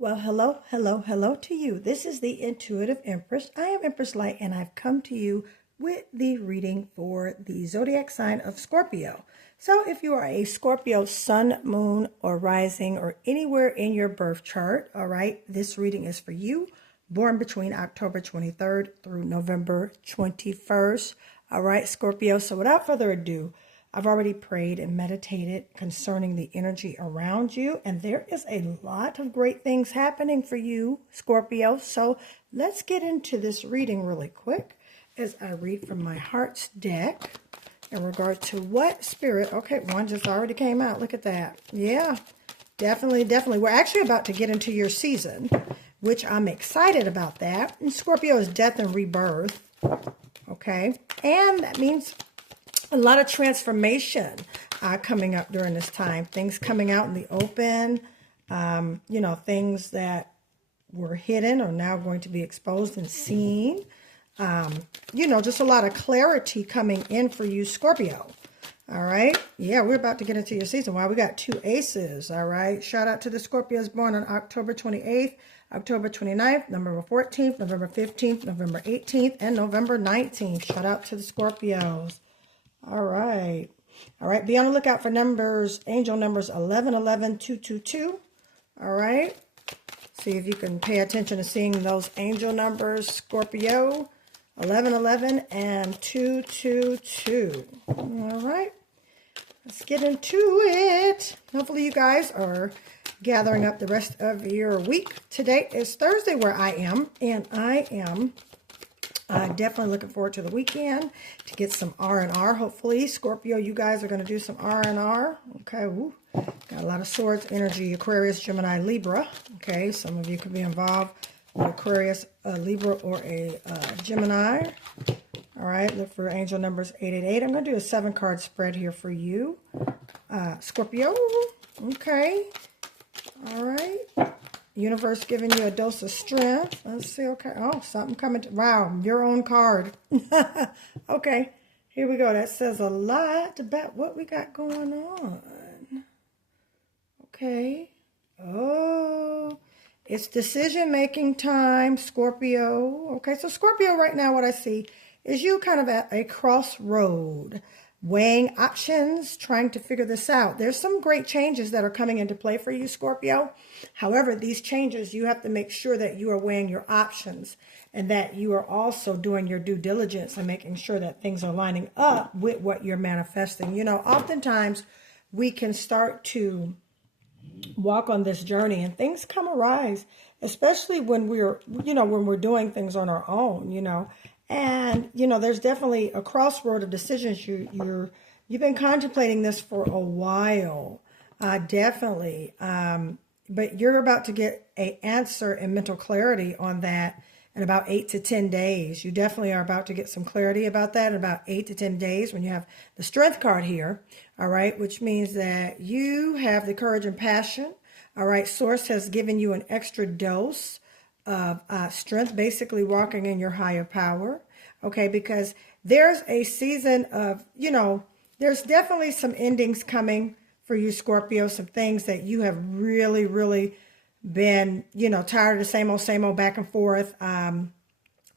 Well, hello, hello, hello to you. This is the Intuitive Empress. I am Empress Light, and I've come to you with the reading for the zodiac sign of Scorpio. So if you are a Scorpio sun, moon, or rising, or anywhere in your birth chart, all right, this reading is for you, born between October 23rd through November 21st. All right, Scorpio. So without further ado, I've already prayed and meditated concerning the energy around you, and there is a lot of great things happening for you, Scorpio. So let's get into this reading really quick as I read from my heart's deck in regard to what spirit. Okay, one just already came out. Look at that. Yeah, definitely, definitely. We're actually about to get into your season, which I'm excited about that. And Scorpio is death and rebirth. Okay, and that means a lot of transformation coming up during this time. Things coming out in the open. Things that were hidden are now going to be exposed and seen. Just a lot of clarity coming in for you, Scorpio. All right. Yeah, we're about to get into your season. Wow, we got two aces. All right. Shout out to the Scorpios born on October 28th, October 29th, November 14th, November 15th, November 18th, and November 19th. Shout out to the Scorpios. All right. All right. Be on the lookout for numbers, angel numbers 1111, 222. All right. See if you can pay attention to seeing those angel numbers, Scorpio, 1111 and 222. All right. Let's get into it. Hopefully you guys are gathering up the rest of your week. Today is Thursday where I am, and I am definitely looking forward to the weekend to get some R&R. Hopefully, Scorpio, you guys are going to do some R&R. Okay, woo. Got a lot of swords energy, Aquarius, Gemini, Libra. Okay, some of you could be involved with Aquarius, Libra, or a Gemini. All right, look for angel numbers 888. I'm going to do a 7-card spread here for you, Scorpio. Okay, all right. Universe giving you a dose of strength. Let's see. Okay. Oh, something coming. Wow, your own card. Okay, here we go. That says a lot about what we got going on. Okay. Oh, it's decision-making time, Scorpio. Okay, so Scorpio right now, what I see is you kind of at a crossroad, weighing options, trying to figure this out. There's some great changes that are coming into play for you, Scorpio. However, these changes, you have to make sure that you are weighing your options and that you are also doing your due diligence and making sure that things are lining up with what you're manifesting. Oftentimes we can start to walk on this journey and things come arise, especially when we're doing things on our own, And, there's definitely a crossroad of decisions. You've been contemplating this for a while, definitely. But you're about to get an answer and mental clarity on that in about 8 to 10 days. You definitely are about to get some clarity about that in about 8 to 10 days when you have the strength card here, all right, which means that you have the courage and passion, all right. Source has given you an extra dose of strength, basically walking in your higher power, okay, because there's a season of, there's definitely some endings coming for you, Scorpio, some things that you have really, really been, tired of the same old back and forth.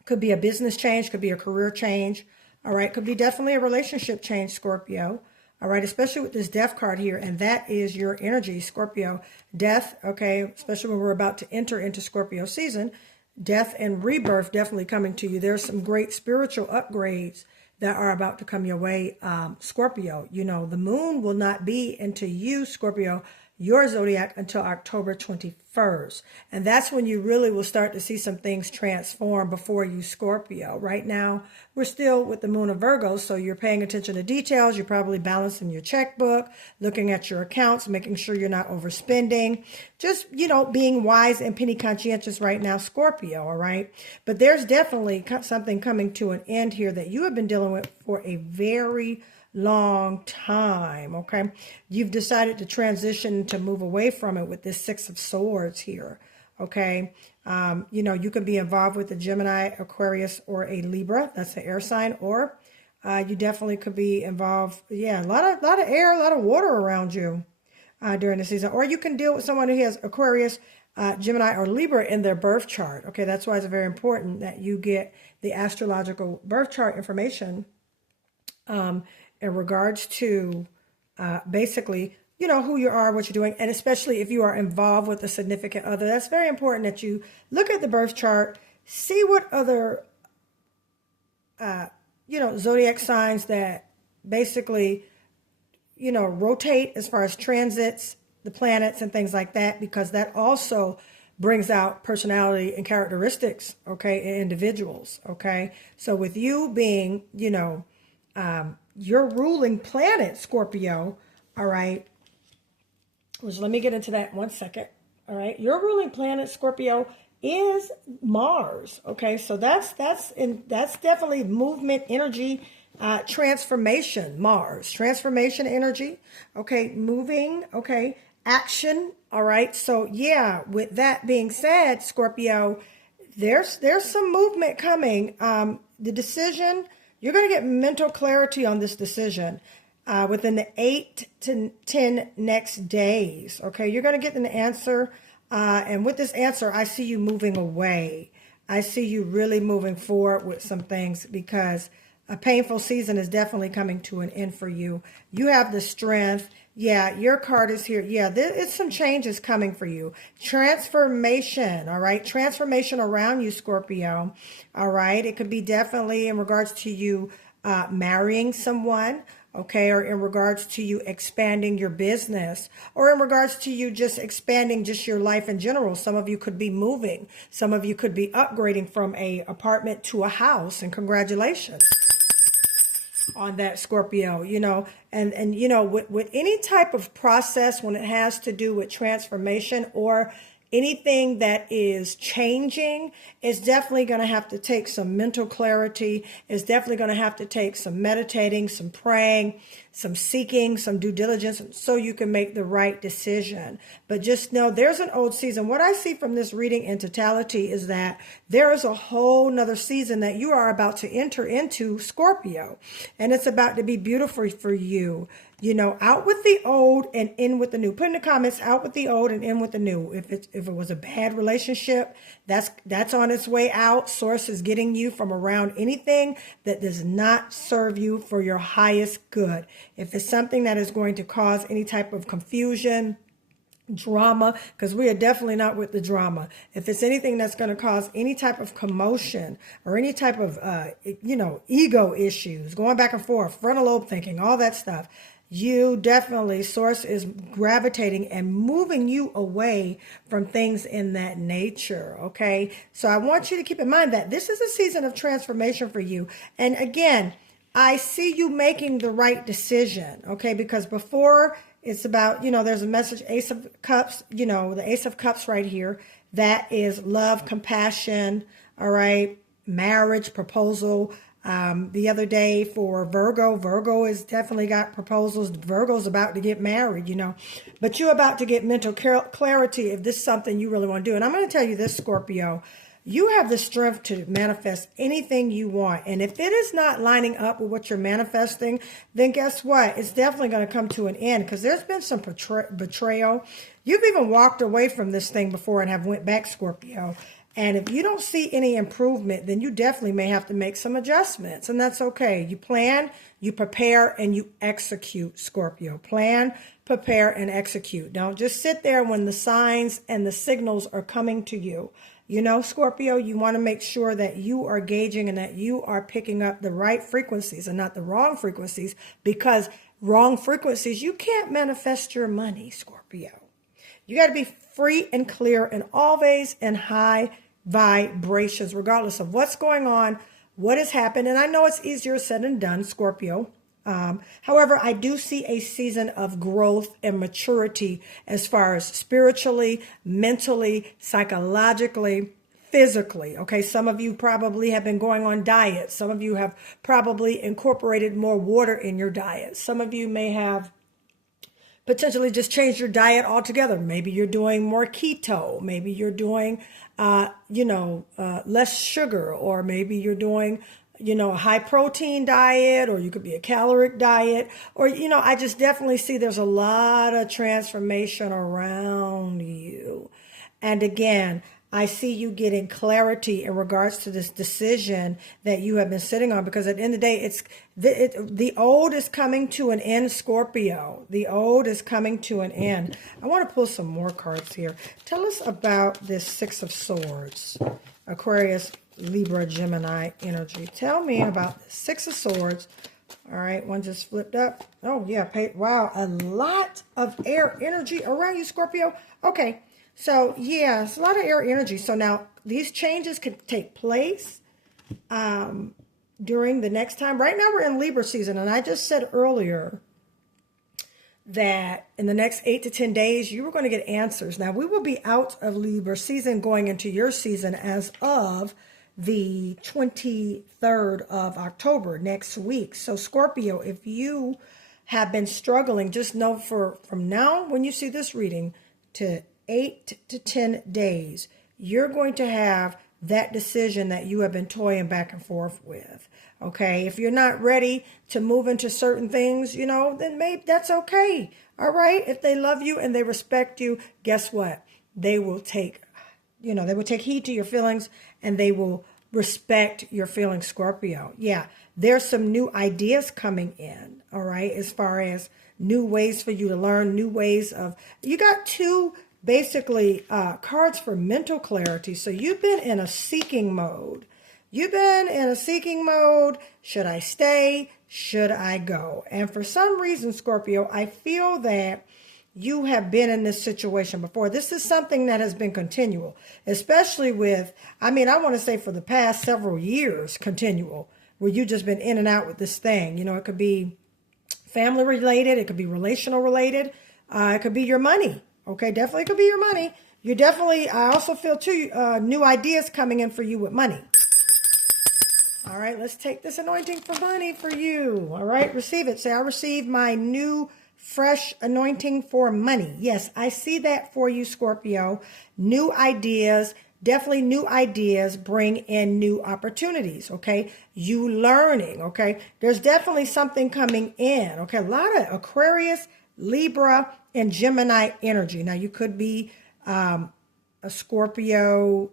Could be a business change, could be a career change, all right, could be definitely a relationship change, Scorpio. All right, especially with this death card here, and that is your energy, Scorpio. Death, okay, especially when we're about to enter into Scorpio season, death and rebirth definitely coming to you. There's some great spiritual upgrades that are about to come your way, Scorpio. The moon will not be into you, Scorpio, your zodiac, until October 21st. And that's when you really will start to see some things transform before you, Scorpio. Right now, we're still with the moon of Virgo, so you're paying attention to details. You're probably balancing your checkbook, looking at your accounts, making sure you're not overspending. Just, being wise and penny conscientious right now, Scorpio, all right? But there's definitely something coming to an end here that you have been dealing with for a very long time, okay? You've decided to transition, to move away from it with this 6 of Swords here, okay? You could be involved with a Gemini, Aquarius, or a Libra. That's the air sign. Or you definitely could be involved. Yeah, a lot of air, a lot of water around you. during the season. Or you can deal with someone who has Aquarius, Gemini, or Libra in their birth chart. Okay, that's why it's very important that you get the astrological birth chart information in regards to basically, you know, who you are, what you're doing, and especially if you are involved with a significant other. That's very important that you look at the birth chart, see what other, you know, zodiac signs that basically, you know, rotate as far as transits, the planets and things like that, because that also brings out personality and characteristics, okay, in individuals, okay? So with you being, you know, your ruling planet, Scorpio, all right, which let me get into that 1 second, all right? Your ruling planet, Scorpio, is Mars, okay? So that's definitely movement, energy, transformation, Mars, transformation energy, okay, moving, okay, action, all right? So yeah, with that being said, Scorpio, there's some movement coming. The decision, you're going to get mental clarity on this decision within the 8 to 10 next days, okay? You're going to get an answer, and with this answer, I see you moving away. I see you really moving forward with some things, because a painful season is definitely coming to an end for you. You have the strength. Yeah, your card is here. Yeah, there is some changes coming for you. Transformation, all right? Transformation around you, Scorpio, all right? It could be definitely in regards to you marrying someone, okay, or in regards to you expanding your business, or in regards to you just expanding just your life in general. Some of you could be moving. Some of you could be upgrading from a apartment to a house, and congratulations on that, Scorpio, you know, and you know, with any type of process, when it has to do with transformation or anything that is changing, is definitely going to have to take some mental clarity. It's definitely going to have to take some meditating, some praying, some seeking, some due diligence, so you can make the right decision. But just know there's an old season. What I see from this reading in totality is that there is a whole nother season that you are about to enter into, Scorpio. And it's about to be beautiful for you. You know, out with the old and in with the new. Put in the comments, out with the old and in with the new. If it was a bad relationship, that's on its way out. Source is getting you from around anything that does not serve you for your highest good. If it's something that is going to cause any type of confusion, drama, because we are definitely not with the drama. If it's anything that's going to cause any type of commotion or any type of, you know, ego issues, going back and forth, frontal lobe thinking, all that stuff, you definitely, source is gravitating and moving you away from things in that nature, okay? So I want you to keep in mind that this is a season of transformation for you. And again, I see you making the right decision, okay? Because before, it's about, you know, there's a message, Ace of Cups, you know, the Ace of Cups right here. That is love, compassion, all right, marriage, proposal. The other day for Virgo has definitely got proposals. Virgo's about to get married, you know, but you're about to get mental clarity if this is something you really want to do. And I'm going to tell you this, Scorpio, you have the strength to manifest anything you want. And if it is not lining up with what you're manifesting, then guess what? It's definitely going to come to an end, because there's been some betrayal. You've even walked away from this thing before and have went back, Scorpio. And if you don't see any improvement, then you definitely may have to make some adjustments. And that's okay. You plan, you prepare, and you execute, Scorpio. Plan, prepare, and execute. Don't just sit there when the signs and the signals are coming to you. You know, Scorpio, you want to make sure that you are gauging and that you are picking up the right frequencies and not the wrong frequencies, because wrong frequencies, you can't manifest your money, Scorpio. You got to be free and clear and always in high vibrations, regardless of what's going on, what has happened. And I know it's easier said than done, Scorpio. However, I do see a season of growth and maturity as far as spiritually, mentally, psychologically, physically. Okay, some of you probably have been going on diets. Some of you have probably incorporated more water in your diet. Some of you may have potentially just changed your diet altogether. Maybe you're doing more keto. Maybe you're doing, less sugar, or maybe you're doing, you know, a high protein diet, or you could be a caloric diet, or, you know, I just definitely see there's a lot of transformation around you. And again, I see you getting clarity in regards to this decision that you have been sitting on, because at the end of the day, the old is coming to an end, Scorpio. The old is coming to an end. I want to pull some more cards here. Tell us about this Six of Swords, Aquarius, Libra, Gemini energy. Tell me about the Six of Swords. All right, one just flipped up. Oh, yeah. Wow, a lot of air energy around you, Scorpio. Okay. So, yeah, it's a lot of air energy. So now these changes could take place during the next time. Right now we're in Libra season. And I just said earlier that in the next 8 to 10 days, you were going to get answers. Now, we will be out of Libra season going into your season as of the 23rd of October next week. So, Scorpio, if you have been struggling, just know from now when you see this reading to 8 to 10 days, you're going to have that decision that you have been toying back and forth with. Okay, if you're not ready to move into certain things, you know, then maybe that's okay. All right, if they love you and they respect you, guess what? They will take, you know, they will take heed to your feelings, and they will respect your feelings, Scorpio. Yeah, there's some new ideas coming in, all right, as far as new ways for you to learn, new ways of, you got two basically cards for mental clarity. So you've been in a seeking mode. You've been in a seeking mode. Should I stay? Should I go? And for some reason, Scorpio, I feel that you have been in this situation before. This is something that has been continual, especially with, I mean, I want to say for the past several years, continual, where you've just been in and out with this thing. You know, it could be family related. It could be relational related. It could be your money. Okay, definitely could be your money. You definitely, I also feel too, new ideas coming in for you with money. All right, let's take this anointing for money for you. All right, receive it. Say, I received my new fresh anointing for money. Yes, I see that for you, Scorpio. New ideas, definitely new ideas bring in new opportunities, okay? You learning, okay? There's definitely something coming in, okay? A lot of Aquarius, Libra, and Gemini energy. Now, you could be a Scorpio,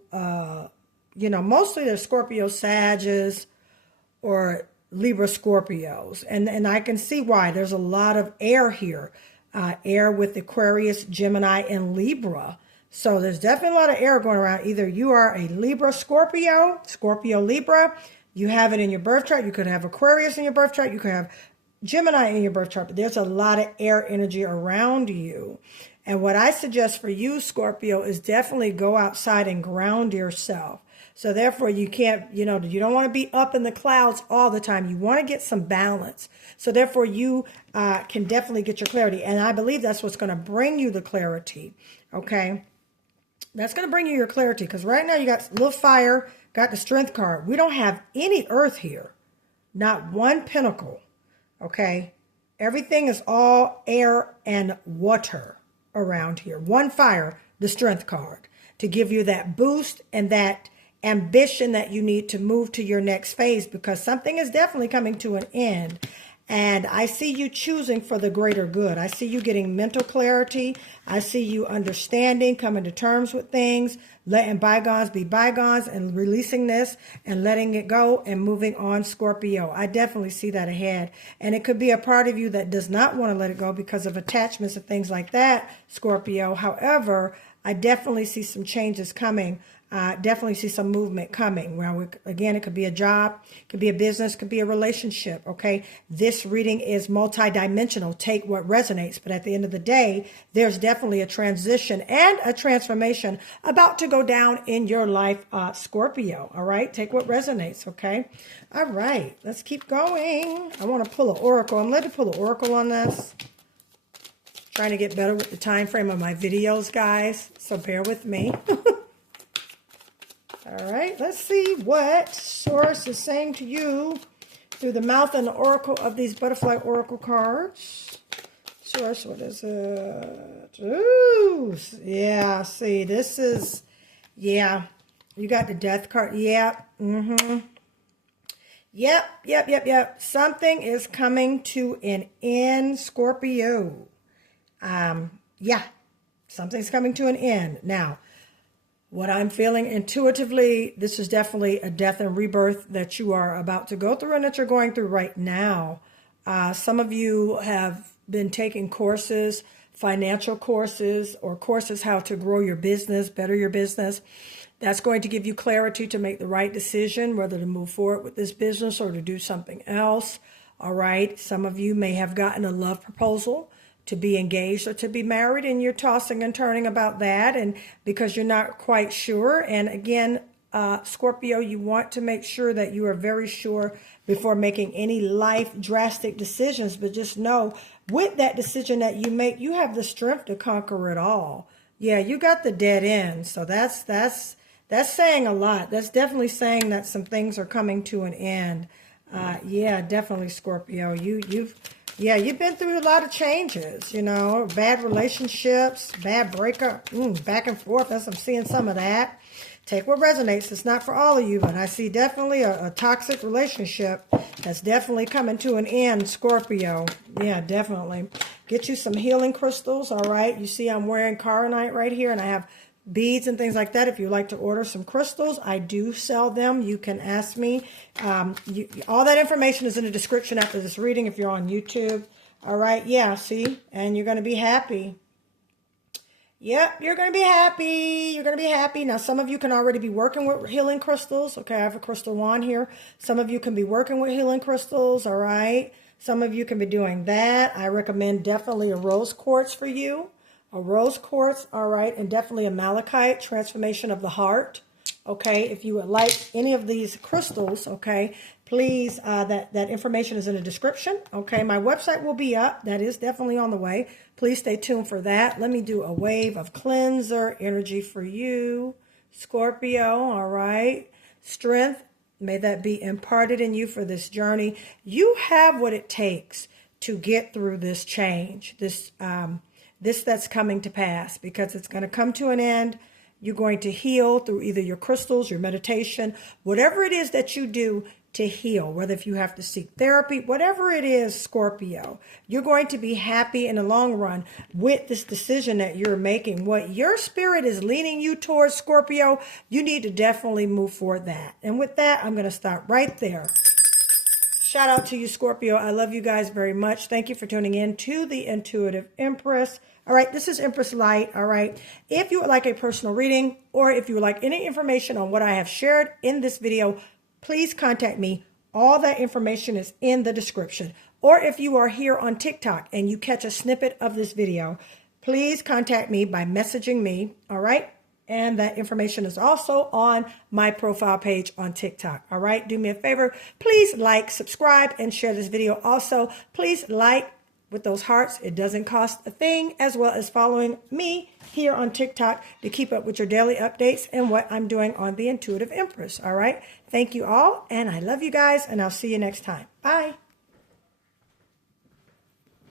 you know, mostly they're Scorpio Sages or Libra Scorpios. And I can see why. There's a lot of air here. Air with Aquarius, Gemini, and Libra. So there's definitely a lot of air going around. Either you are a Libra Scorpio, Scorpio Libra. You have it in your birth chart. You could have Aquarius in your birth chart. You could have Gemini in your birth chart, but there's a lot of air energy around you. And what I suggest for you, Scorpio, is definitely go outside and ground yourself. So therefore you can't, you know, you don't want to be up in the clouds all the time. You want to get some balance. So therefore you can definitely get your clarity. And I believe that's what's going to bring you the clarity. Okay. That's going to bring you your clarity, because right now you got a little fire, got the strength card. We don't have any earth here. Not one pentacle. Okay, everything is all air and water around here. One fire, the strength card, to give you that boost and that ambition that you need to move to your next phase, because something is definitely coming to an end. And I see you choosing for the greater good. I see you getting mental clarity. I see you understanding, coming to terms with things, letting bygones be bygones, and releasing this and letting it go and moving on, Scorpio. I definitely see that ahead. And it could be a part of you that does not want to let it go because of attachments and things like that, Scorpio. However, I definitely see some changes coming. Definitely see some movement coming. Well, again, it could be a job, could be a business, could be a relationship, okay? This reading is multidimensional. Take what resonates. But at the end of the day, there's definitely a transition and a transformation about to go down in your life, Scorpio, all right? Take what resonates, okay? All right, let's keep going. I want to pull an oracle. I'm led to pull an oracle on this. Trying to get better with the time frame of my videos, guys, so bear with me. All right, let's see what Source is saying to you through the mouth and the oracle of these butterfly oracle cards. Source, what is it? Ooh, yeah, see, this is, yeah, you got the death card. Yeah, Yep. Something is coming to an end, Scorpio. Yeah, something's coming to an end. Now, what I'm feeling intuitively, this is definitely a death and rebirth that you are about to go through and that you're going through right now. Some of you have been taking courses, financial courses, or courses how to grow your business, better your business. That's going to give you clarity to make the right decision, whether to move forward with this business or to do something else. All right. Some of you may have gotten a love proposal to be engaged or to be married, and you're tossing and turning about that, and because you're not quite sure. And again, Scorpio, you want to make sure that you are very sure before making any life drastic decisions. But just know, with that decision that you make, you have the strength to conquer it all. Yeah, you got the dead end. So that's saying a lot. That's definitely saying that some things are coming to an end. Yeah, definitely, Scorpio. You've been through a lot of changes, bad relationships, bad breakup, back and forth. I'm seeing some of that. Take what resonates. It's not for all of you, but I see definitely a toxic relationship that's definitely coming to an end, Scorpio. Yeah, definitely. Get you some healing crystals, all right? You see I'm wearing Caronite right here, and I have beads and things like that. If you'd like to order some crystals, I do sell them. You can ask me. All that information is in the description after this reading if you're on YouTube. All right, yeah, see? And you're going to be happy. Yep, you're going to be happy. You're going to be happy. Now, some of you can already be working with healing crystals. Okay, I have a crystal wand here. Some of you can be working with healing crystals, all right? Some of you can be doing that. I recommend definitely a rose quartz for you. A rose quartz, all right, and definitely a malachite, transformation of the heart. Okay, if you would like any of these crystals, okay, please, that information is in the description. Okay, my website will be up. That is definitely on the way. Please stay tuned for that. Let me do a wave of cleanser energy for you, Scorpio, all right. Strength, may that be imparted in you for this journey. You have what it takes to get through this change, this that's coming to pass, because it's going to come to an end. You're going to heal through either your crystals, your meditation, whatever it is that you do to heal, whether if you have to seek therapy, whatever it is, Scorpio, you're going to be happy in the long run with this decision that you're making. What your spirit is leaning you towards, Scorpio, you need to definitely move forward that. And with that, I'm going to stop right there. Shout out to you, Scorpio. I love you guys very much. Thank you for tuning in to the Intuitive Empress. All right, this is Empress Light. All right, if you would like a personal reading or if you would like any information on what I have shared in this video, please contact me. All that information is in the description. Or if you are here on TikTok and you catch a snippet of this video, please contact me by messaging me. All right. And that information is also on my profile page on TikTok. All right. Do me a favor. Please like, subscribe, and share this video. Also, please like with those hearts. It doesn't cost a thing, as well as following me here on TikTok to keep up with your daily updates and what I'm doing on the Intuitive Empress. All right. Thank you all. And I love you guys. And I'll see you next time. Bye.